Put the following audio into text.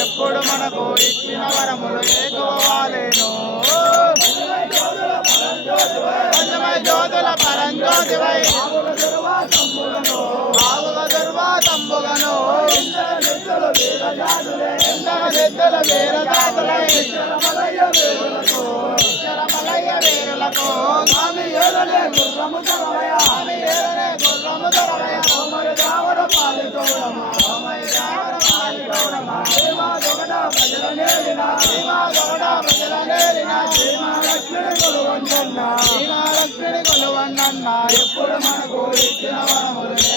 ఎప్పుడు మనకు ఇచ్చిన వరములు ఏకోవాలేను పంచమై జ్యోతుల పరంజ్యోతివై ఆవుల దుర్వాతంబుగను నిద్దుల వీరదాతులై మలయ్య వీరులకు స్వామి ఏలనే గుర్రము తరవయ లక్ష్మిని కొలువన్న ఎప్పుడు మనకు ఇచ్చిన వరములు